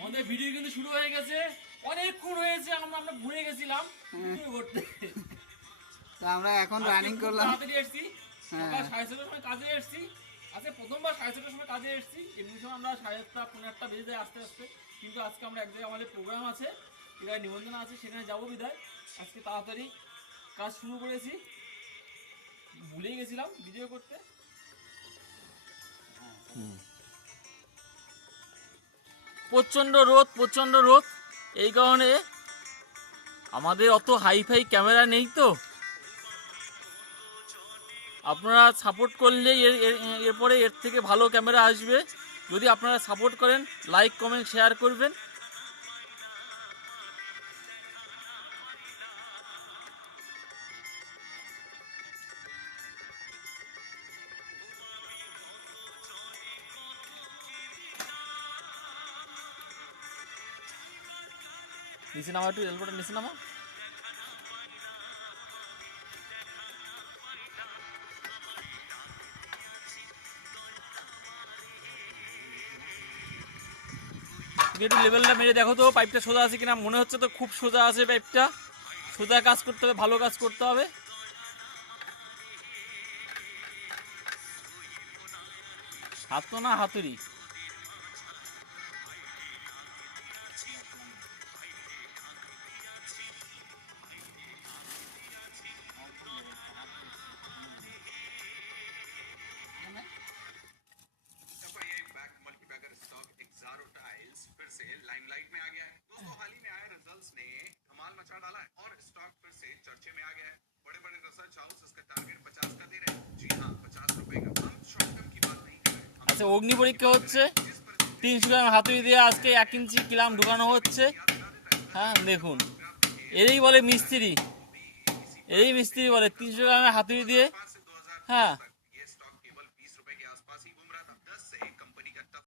আমাদের ভিডিও কিন্তু শুরু হয়ে গেছে, অনেকক্ষণ হয়েছে, আমরা ঘুরে গেছিলাম করতে। তো আমরা এখন রানিং করলাম, তাড়াতাড়ি এসেছি, সকাল 7:30টার সময় কাজে এসেছি। আজকে প্রথমবার 7:30টার সময় কাজে এসেছি। এমনি সময় আমরা 7:30 পৌনে 8টা বেজে যায় আসতে আসতে, কিন্তু আজকে আমরা এক জায়গায় আমাদের প্রোগ্রাম আছে, এবার নিবন্ধন আছে, সেখানে যাবো বিদায় আজকে তাড়াতাড়ি কাজ শুরু করেছি। ভুলেই গেছিলাম ভিডিও করতে। প্রচণ্ড রোদ, এই কারণে আমাদের অত হাইফাই ক্যামেরা নেই, তো আপনারা সাপোর্ট করলে এরপরে এর থেকে ভালো ক্যামেরা আসবে। যদি আপনারা সাপোর্ট করেন, লাইক কমেন্ট শেয়ার করবেন। নিচে নামা, একটু এলবোটা নিচে নামা। একটু লেভেলটা মেরে দেখো তো পাইপটা সোজা আছে কিনা। মনে হচ্ছে তো খুব সোজা আছে পাইপটা। সোজা কাজ করতে হবে, ভালো কাজ করতে হবে। হাত তো না, হাতুড়ি। लाइमलाइट में आ गया है दोस्तों। हाल ही में आए रिजल्ट्स ने धमाल मचा डाला है और स्टॉक फिर से चर्चे में आ गया है। बड़े बड़े रिसर्च हाउस इसका टारगेट 50 का दे रहे हैं। जी हाँ, 50 रुपए का। हम शॉर्ट टर्म की बात नहीं कर रहे। আচ্ছা, অগ্নি পরীক্ষা হচ্ছে। 300 গ্রাম হাতুড়ি দিয়ে আজকে 1 ইঞ্চি কিলাম ঢুকানো হচ্ছে। হ্যাঁ দেখুন, এরই বলে মিস্ত্রি, এই মিস্ত্রি বলে 300 গ্রামের হাতুড়ি দিয়ে। হ্যাঁ